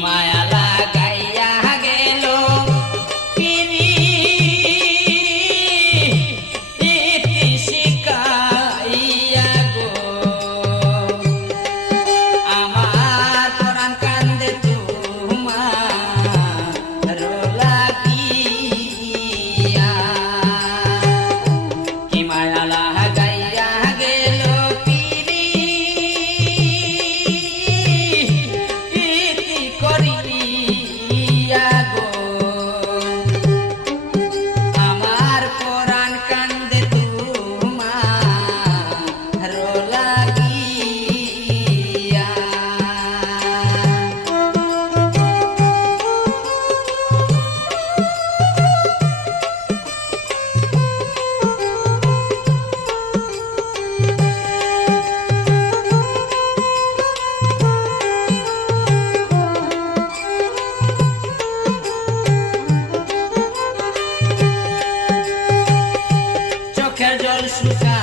my Maya. escuchar.